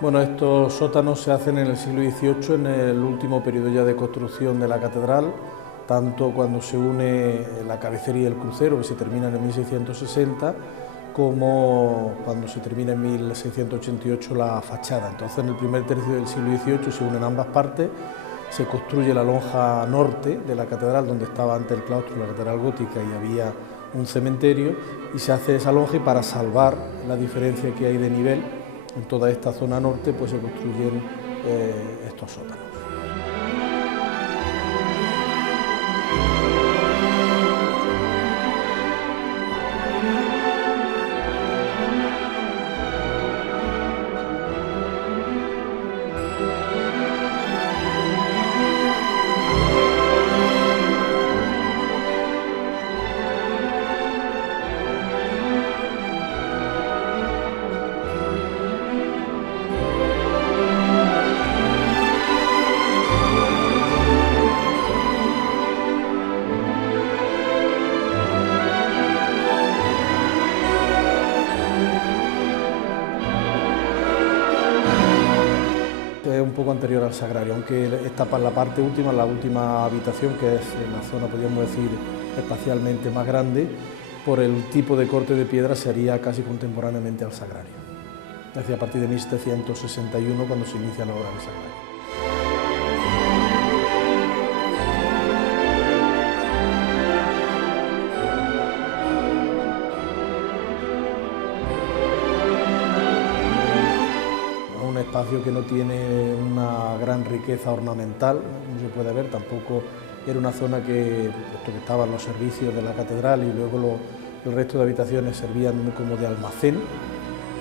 Bueno, estos sótanos se hacen en el siglo XVIII, en el último periodo ya de construcción de la catedral, tanto cuando se une la cabecera y el crucero, que se termina en 1660, como cuando se termina en 1688 la fachada. Entonces, en el primer tercio del siglo XVIII se unen ambas partes, se construye la lonja norte de la catedral, donde estaba antes el claustro, la catedral gótica, y había un cementerio, y se hace esa lonja, y para salvar la diferencia que hay de nivel en toda esta zona norte, pues se construyen estos sótanos. Es un poco anterior al sagrario, aunque esta la parte última, la última habitación, que es en la zona, podríamos decir, espacialmente más grande, por el tipo de corte de piedra se haría casi contemporáneamente al sagrario. Es decir, a partir de 1761, cuando se inicia la obra del sagrario. Un espacio que no tiene una gran riqueza ornamental, como se puede ver, tampoco era una zona puesto que estaban los servicios de la catedral y luego el resto de habitaciones servían como de almacén.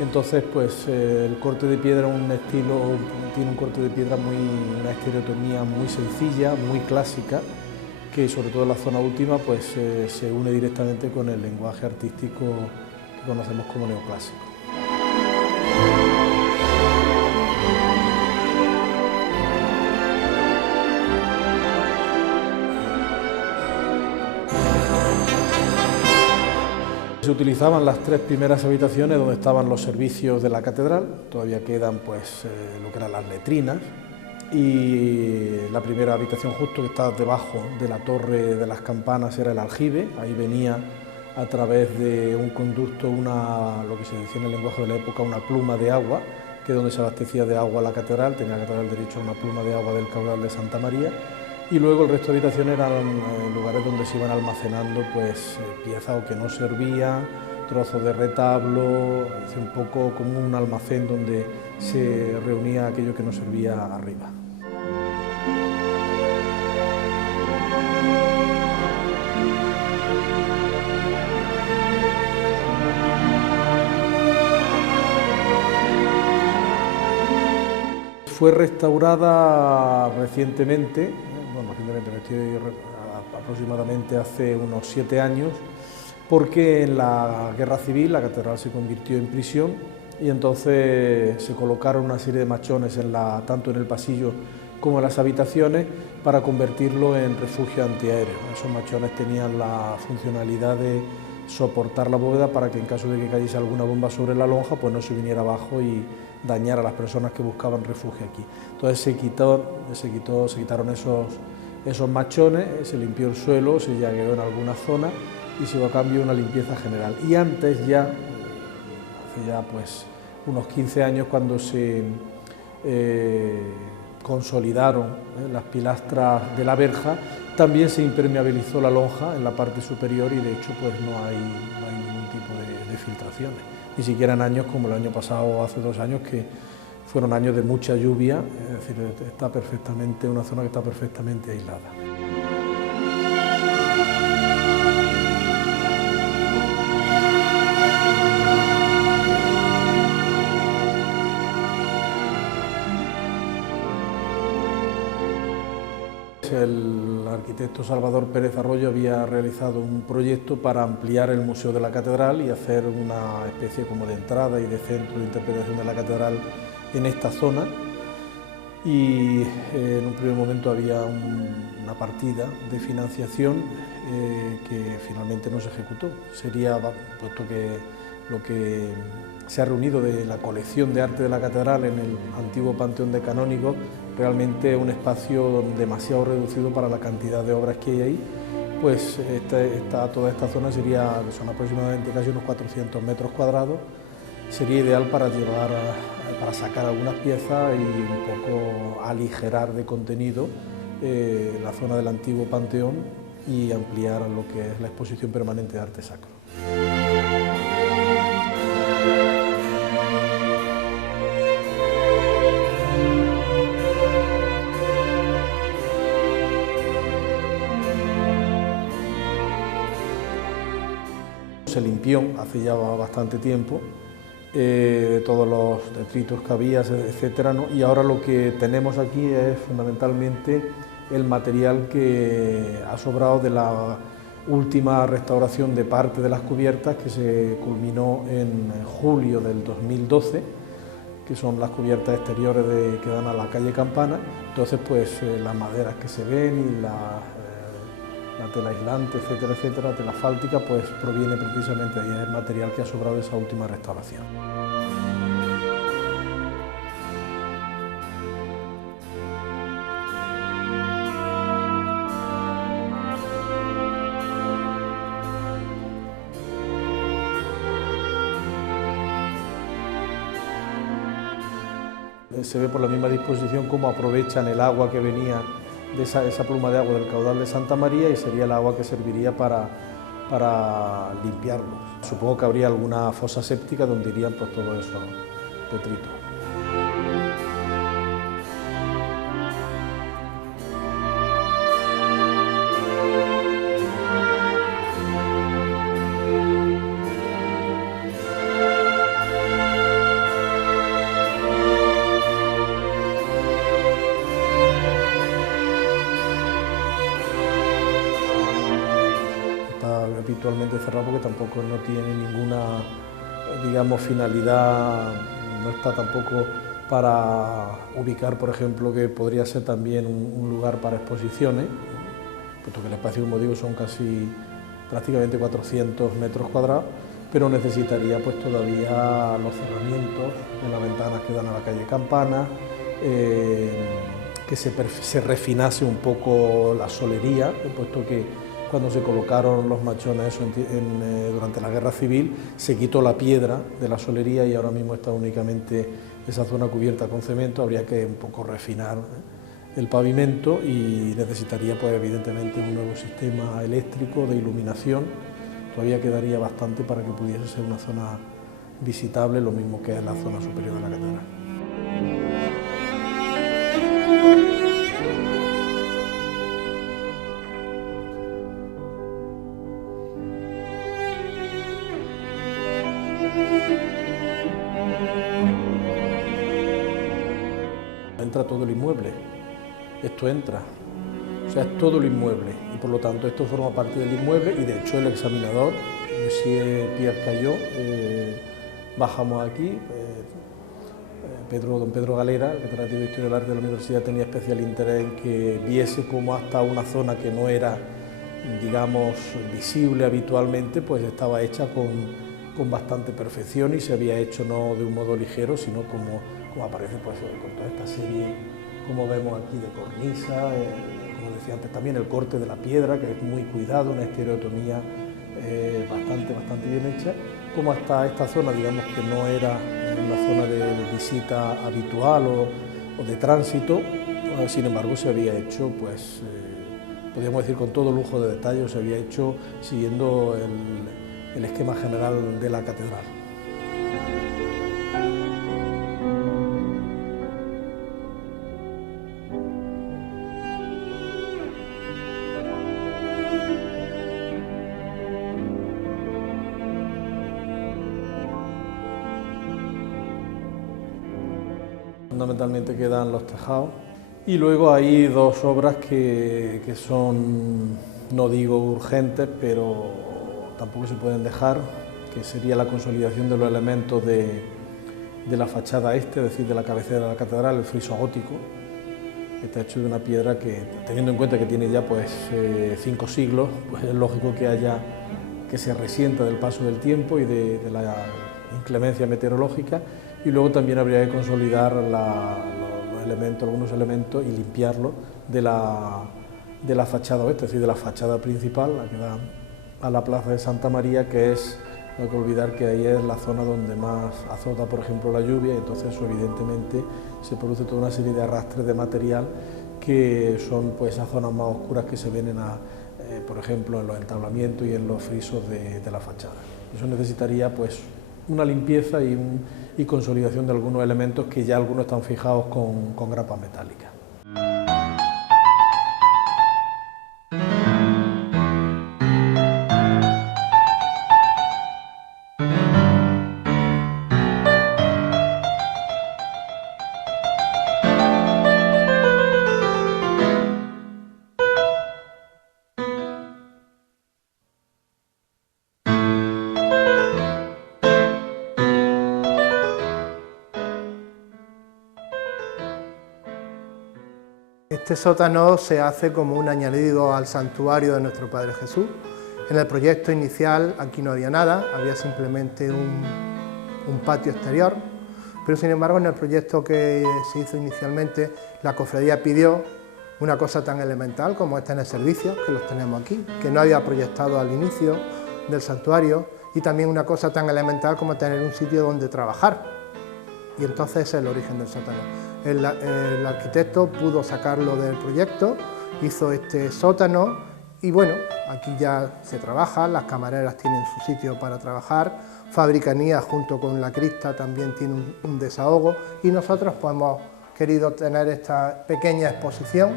Entonces, pues el corte de piedra tiene un corte de piedra una estereotomía muy sencilla, muy clásica, que sobre todo en la zona última pues se une directamente con el lenguaje artístico que conocemos como neoclásico. Se utilizaban las tres primeras habitaciones donde estaban los servicios de la catedral, todavía quedan pues lo que eran las letrinas, y la primera habitación justo que está debajo de la torre de las campanas era el aljibe. Ahí venía a través de un conducto lo que se decía en el lenguaje de la época, una pluma de agua, que es donde se abastecía de agua la catedral, tenía la catedral derecho a una pluma de agua del caudal de Santa María. Y luego el resto de habitaciones eran lugares donde se iban almacenando pues piezas o que no servían, trozos de retablo, un poco como un almacén donde se reunía aquello que no servía arriba. Fue restaurada recientemente, aproximadamente hace unos 7 años, porque en la Guerra Civil la catedral se convirtió en prisión y entonces se colocaron una serie de machones tanto en el pasillo como en las habitaciones para convertirlo en refugio antiaéreo. Esos machones tenían la funcionalidad de soportar la bóveda para que en caso de que cayese alguna bomba sobre la lonja pues no se viniera abajo y dañara a las personas que buscaban refugio aquí. Entonces se quitaron esos machones, se limpió el suelo, se llagueó en alguna zona y se dio a cambio una limpieza general. Y antes hace ya pues unos 15 años, cuando se consolidaron las pilastras de la verja, también se impermeabilizó la lonja en la parte superior y de hecho pues no hay ningún tipo de filtraciones, ni siquiera en años como el año pasado o hace 2 años, que fueron años de mucha lluvia. Es decir, una zona que está perfectamente aislada. El arquitecto Salvador Pérez Arroyo había realizado un proyecto para ampliar el Museo de la Catedral y hacer una especie como de entrada y de centro de interpretación de la catedral en esta zona, y en un primer momento había una partida de financiación que finalmente no se ejecutó. Sería, puesto que lo que se ha reunido de la colección de arte de la catedral en el antiguo Panteón de Canónigos, realmente un espacio demasiado reducido para la cantidad de obras que hay ahí. Pues toda esta zona sería, que son aproximadamente casi unos 400 metros cuadrados, sería ideal para para sacar algunas piezas y un poco aligerar de contenido la zona del antiguo Panteón y ampliar lo que es la exposición permanente de arte sacro. Se limpió hace ya bastante tiempo todos los detritos que había, etcétera, ¿no? Y ahora lo que tenemos aquí es fundamentalmente el material que ha sobrado de la última restauración de parte de las cubiertas que se culminó en julio del 2012, que son las cubiertas exteriores que dan a la calle Campana. Entonces, pues las maderas que se ven y la tela aislante, etcétera, etcétera, tela asfáltica, pues proviene precisamente de ahí, es el material que ha sobrado de esa última restauración. Se ve por la misma disposición cómo aprovechan el agua que venía de esa pluma de agua del caudal de Santa María y sería el agua que serviría para limpiarlo. Supongo que habría alguna fosa séptica donde irían pues todos esos detritos. Habitualmente cerrado porque tampoco no tiene ninguna, digamos, finalidad, no está tampoco para ubicar, por ejemplo, que podría ser también un lugar para exposiciones, puesto que el espacio, como digo, son prácticamente 400 metros cuadrados, pero necesitaría pues todavía los cerramientos de las ventanas que dan a la calle Campana, que se refinase un poco la solería, puesto que cuando se colocaron los machones durante la Guerra Civil, se quitó la piedra de la solería y ahora mismo está únicamente esa zona cubierta con cemento. Habría que un poco refinar el pavimento y necesitaría pues evidentemente un nuevo sistema eléctrico de iluminación. Todavía quedaría bastante para que pudiese ser una zona visitable, lo mismo que es la zona superior de la catedral. Entra todo el inmueble, esto entra, o sea, es todo el inmueble y por lo tanto esto forma parte del inmueble y de hecho el examinador, Monsieur Pierre Cayot, bajamos aquí, don Pedro Galera, el catedrático de Historia del Arte de la Universidad, tenía especial interés en que viese cómo hasta una zona que no era, digamos, visible habitualmente, pues estaba hecha con bastante perfección y se había hecho no de un modo ligero, sino como aparece pues, con toda esta serie, como vemos aquí, de cornisa, como decía antes también, el corte de la piedra, que es muy cuidado, una estereotomía bastante bien hecha, como hasta esta zona, digamos que no era una zona de visita habitual o de tránsito, sin embargo se había hecho, pues, podríamos decir con todo lujo de detalle, se había hecho siguiendo el esquema general de la catedral. Fundamentalmente quedan los tejados y luego hay dos obras que son, no digo urgentes, pero tampoco se pueden dejar, que sería la consolidación de los elementos de la fachada este, es decir, de la cabecera de la catedral, el friso gótico, que está hecho de una piedra que, teniendo en cuenta que tiene ya pues 5 siglos, pues es lógico que se resienta del paso del tiempo y inclemencia meteorológica, y luego también habría que consolidar algunos elementos y limpiarlos de la fachada oeste, es decir, de la fachada principal, la que da a la plaza de Santa María, que es, no hay que olvidar que ahí es la zona donde más azota, por ejemplo, la lluvia, y entonces eso, evidentemente se produce toda una serie de arrastres de material que son pues esas zonas más oscuras que se ven por ejemplo, en los entablamientos y en los frisos de la fachada. Eso necesitaría pues una limpieza y consolidación de algunos elementos que ya algunos están fijados con grapas metálicas. Este sótano se hace como un añadido al santuario de nuestro Padre Jesús. En el proyecto inicial aquí no había nada, había simplemente un patio exterior, pero sin embargo en el proyecto que se hizo inicialmente la cofradía pidió una cosa tan elemental como es tener servicios, que los tenemos aquí, que no había proyectado al inicio del santuario, y también una cosa tan elemental como tener un sitio donde trabajar, y entonces es el origen del sótano. El arquitecto pudo sacarlo del proyecto, hizo este sótano y bueno, aquí ya se trabaja, las camareras tienen su sitio para trabajar, Fabricanía junto con la cripta también tiene un desahogo, y nosotros pues hemos querido tener esta pequeña exposición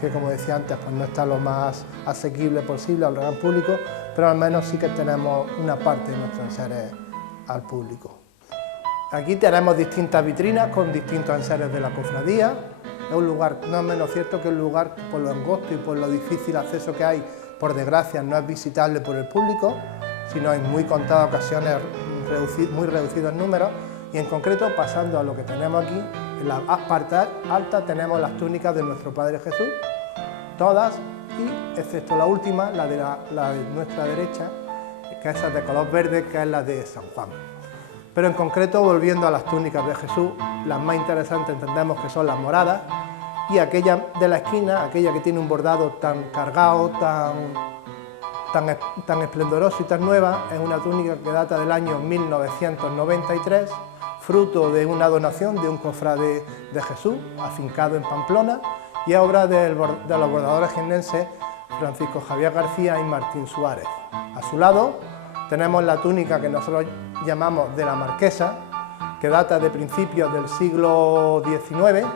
que, como decía antes, pues no está lo más asequible posible al gran público, pero al menos sí que tenemos una parte de nuestros enseres al público. Aquí tenemos distintas vitrinas con distintos enseres de la cofradía. Es un lugar, no es menos cierto que un lugar que por lo angosto y por lo difícil acceso que hay, por desgracia, no es visitable por el público, sino en muy contadas ocasiones, muy reducidos números, y en concreto, pasando a lo que tenemos aquí, en la parte alta tenemos las túnicas de nuestro Padre Jesús, todas, y excepto la última, la de nuestra derecha, que es de color verde, que es la de San Juan. Pero en concreto, volviendo a las túnicas de Jesús, las más interesantes entendemos que son las moradas, y aquella de la esquina, aquella que tiene un bordado tan cargado, tan esplendoroso y tan nueva, es una túnica que data del año 1993, fruto de una donación de un cofrade de Jesús, afincado en Pamplona, y es obra de los bordadores jiennenses Francisco Javier García y Martín Suárez. A su lado tenemos la túnica que nosotros llamamos de la Marquesa, que data de principios del siglo XIX,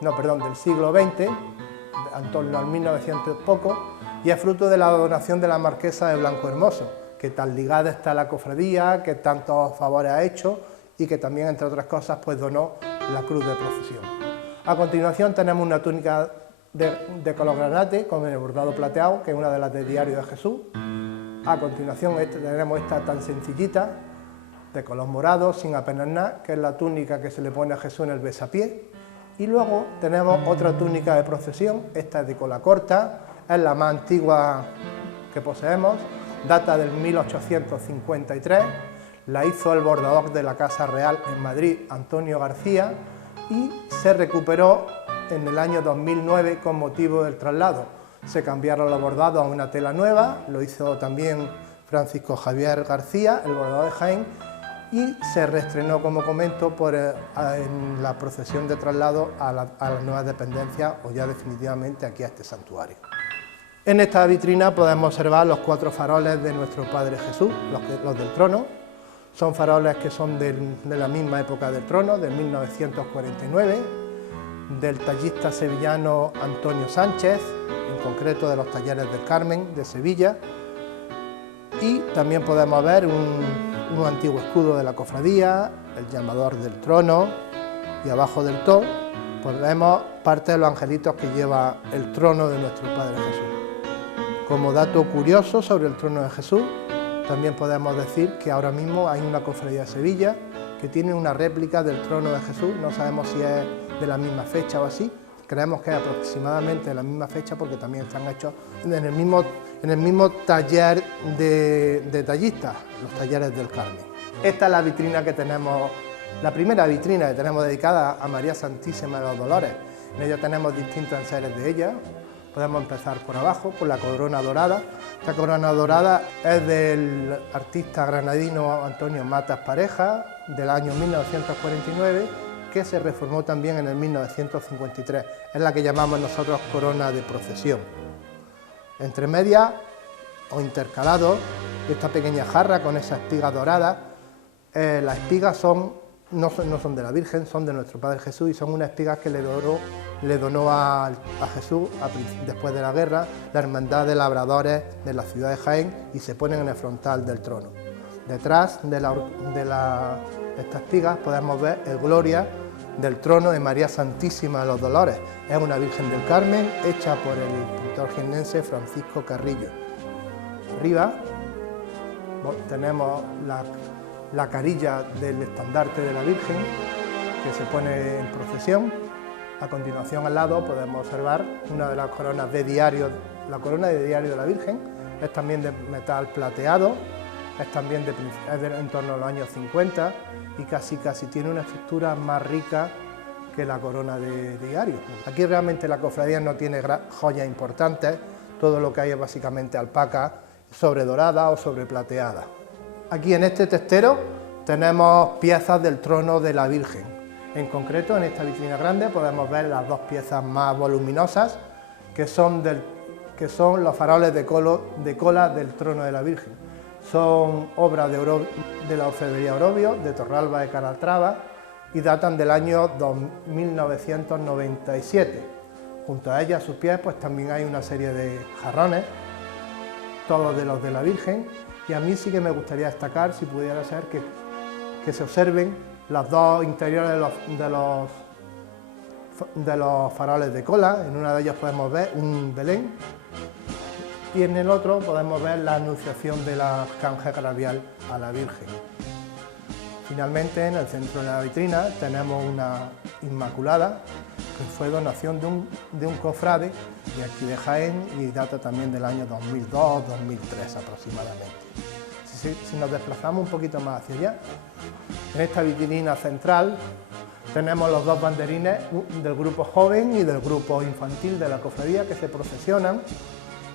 del siglo XX, en torno al 1900 poco, y es fruto de la donación de la Marquesa de Blanco Hermoso, que tan ligada está a la cofradía, que tantos favores ha hecho y que también, entre otras cosas, pues donó la cruz de procesión. A continuación tenemos una túnica de color granate con el bordado plateado, que es una de las de Diario de Jesús. A continuación tenemos esta tan sencillita, de color morado, sin apenas nada, que es la túnica que se le pone a Jesús en el besapié. Y luego tenemos otra túnica de procesión, esta es de cola corta, es la más antigua que poseemos, data del 1853, la hizo el bordador de la Casa Real en Madrid, Antonio García, y se recuperó en el año 2009 con motivo del traslado. Se cambiaron los bordados a una tela nueva, lo hizo también Francisco Javier García, el bordador de Jaén, y se reestrenó, como comento, en la procesión de traslado a las nuevas dependencias, o ya definitivamente aquí a este santuario. En esta vitrina podemos observar los 4 faroles de nuestro Padre Jesús, los del trono. Son faroles que son de la misma época del trono, de 1949, del tallista sevillano Antonio Sánchez, en concreto de los Talleres del Carmen de Sevilla, y también podemos ver un antiguo escudo de la cofradía, el llamador del trono, y abajo del todo vemos parte de los angelitos que lleva el trono de nuestro Padre Jesús. Como dato curioso sobre el trono de Jesús, también podemos decir que ahora mismo hay una cofradía de Sevilla que tiene una réplica del trono de Jesús, no sabemos si es de la misma fecha o así, creemos que es aproximadamente la misma fecha porque también están hechos en el mismo taller de tallistas, los talleres del Carmen. Esta es la vitrina que tenemos, la primera vitrina que tenemos dedicada a María Santísima de los Dolores. En ella tenemos distintos enseres de ella. Podemos empezar por abajo, por la corona dorada. Esta corona dorada es del artista granadino Antonio Matas Pareja, del año 1949, que se reformó también en el 1953. Es la que llamamos nosotros corona de procesión. Entre medias o intercalados, esta pequeña jarra con esa espiga dorada. Las espigas no son de la Virgen, son de nuestro Padre Jesús y son unas espigas que le donó a Jesús después de la guerra la Hermandad de Labradores de la ciudad de Jaén y se ponen en el frontal del trono. Detrás de estas espigas podemos ver el Gloria del trono de María Santísima de los Dolores. Es una Virgen del Carmen hecha por el pintor jiennense Francisco Carrillo. Arriba tenemos la carilla del estandarte de la Virgen que se pone en procesión. A continuación, al lado podemos observar una de las coronas de diario, la corona de diario de la Virgen. Es también de metal plateado, es en torno a los años 50 y casi tiene una estructura más rica que la corona de diario. Aquí realmente la cofradía no tiene joyas importantes, todo lo que hay es básicamente alpaca sobre dorada o sobre plateada. Aquí en este testero tenemos piezas del trono de la Virgen. En concreto, en esta vitrina grande podemos ver las dos piezas más voluminosas, que son los faroles de cola del trono de la Virgen. Son obras de la orfebrería Orobio, de Torralba de Calatrava, y datan del año 1997. Junto a ellas, a sus pies, pues también hay una serie de jarrones, todos de los de la Virgen, y a mí sí que me gustaría destacar, si pudiera ser, que se observen las dos interiores de los faroles de cola. En una de ellas podemos ver un Belén y en el otro podemos ver la anunciación del arcángel Gabriel a la Virgen. Finalmente, en el centro de la vitrina tenemos una Inmaculada que fue donación de un cofrade de aquí de Jaén y data también del año 2002-2003 aproximadamente. Si nos desplazamos un poquito más hacia allá, en esta vitrina central tenemos los dos banderines del grupo joven y del grupo infantil de la cofradía que se procesionan,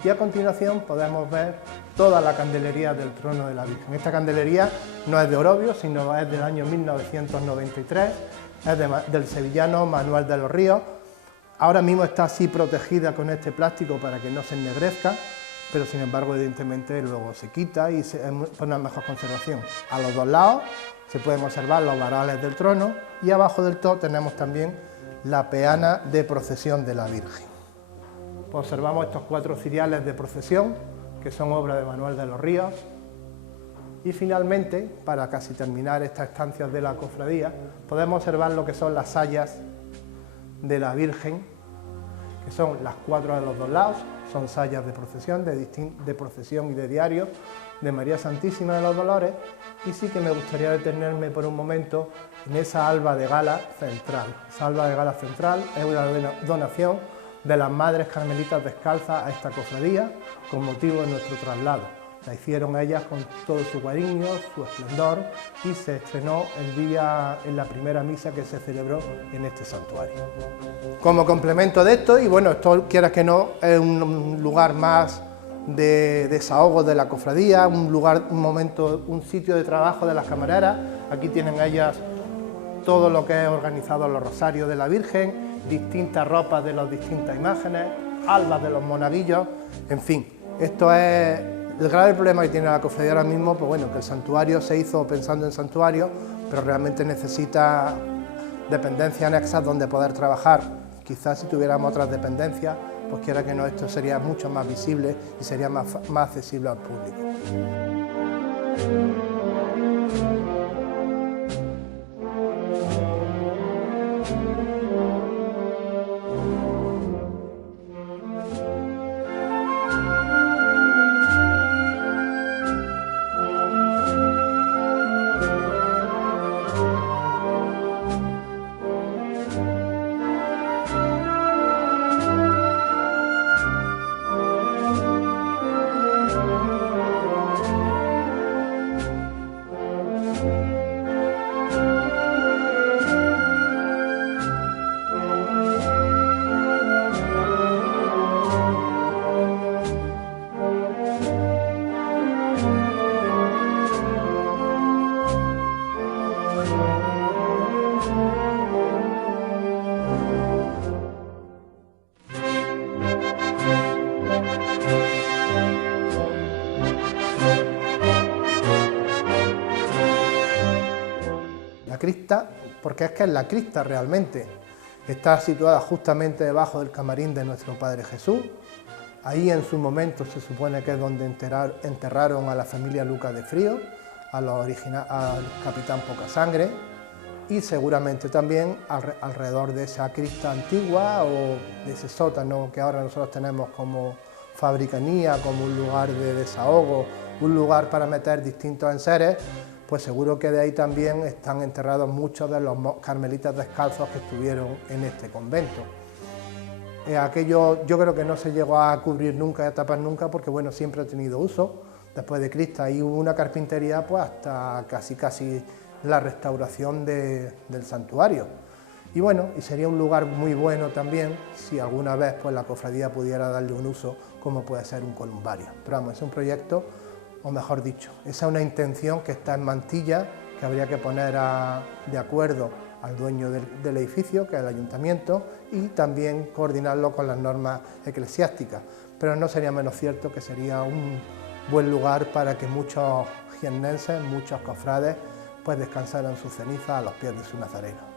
y a continuación podemos ver toda la candelería del trono de la Virgen. Esta candelería no es de Orobio, sino es del año 1993, es del sevillano Manuel de los Ríos. Ahora mismo está así protegida con este plástico para que no se ennegrezca, pero sin embargo evidentemente luego se quita y se pone en mejor conservación. A los dos lados se pueden observar los varales del trono y abajo del todo tenemos también la peana de procesión de la Virgen. Observamos estos 4 ciriales de procesión que son obra de Manuel de los Ríos y finalmente, para casi terminar estas estancias de la cofradía, podemos observar lo que son las sayas de la Virgen, que son las 4 de los dos lados. Son sayas de procesión, de procesión y de diario de María Santísima de los Dolores, y sí que me gustaría detenerme por un momento en esa alba de gala central. Esa alba de gala central es una donación de las Madres Carmelitas Descalzas a esta cofradía con motivo de nuestro traslado. La hicieron ellas con todo su cariño, su esplendor, y se estrenó en la primera misa que se celebró en este santuario. Como complemento de esto, y bueno, esto quieras que no, es un lugar más de desahogo de la cofradía, un sitio de trabajo de las camareras. Aquí tienen ellas todo lo que es organizado los rosarios de la Virgen, distintas ropas de las distintas imágenes, albas de los monaguillos, en fin, esto es el grave problema que tiene la cofradía ahora mismo, pues bueno, que el santuario se hizo pensando en santuario, pero realmente necesita dependencias anexas donde poder trabajar. Quizás si tuviéramos otras dependencias, pues quiera que no, esto sería mucho más visible y sería más accesible al público. cripta, porque es que es la cripta realmente. Está situada justamente debajo del camarín de nuestro Padre Jesús. Ahí en su momento se supone que es donde enterraron a la familia Lucas de Frío, al capitán Pocasangre, y seguramente también alrededor de esa cripta antigua o de ese sótano que ahora nosotros tenemos como fabricanía, como un lugar de desahogo, un lugar para meter distintos enseres, pues seguro que de ahí también están enterrados muchos de los carmelitas descalzos que estuvieron en este convento. Aquello yo creo que no se llegó a cubrir nunca, a tapar nunca, porque bueno, siempre ha tenido uso. Después de Cristo ahí hubo una carpintería pues hasta casi la restauración del santuario. Y bueno, y sería un lugar muy bueno también si alguna vez pues la cofradía pudiera darle un uso como puede ser un columbario. Pero vamos, es un proyecto, o mejor dicho, esa es una intención que está en mantilla, que habría que poner de acuerdo al dueño del edificio, que es el ayuntamiento, y también coordinarlo con las normas eclesiásticas. Pero no sería menos cierto que sería un buen lugar para que muchos jiennenses, muchos cofrades, pues descansaran sus cenizas a los pies de su Nazareno.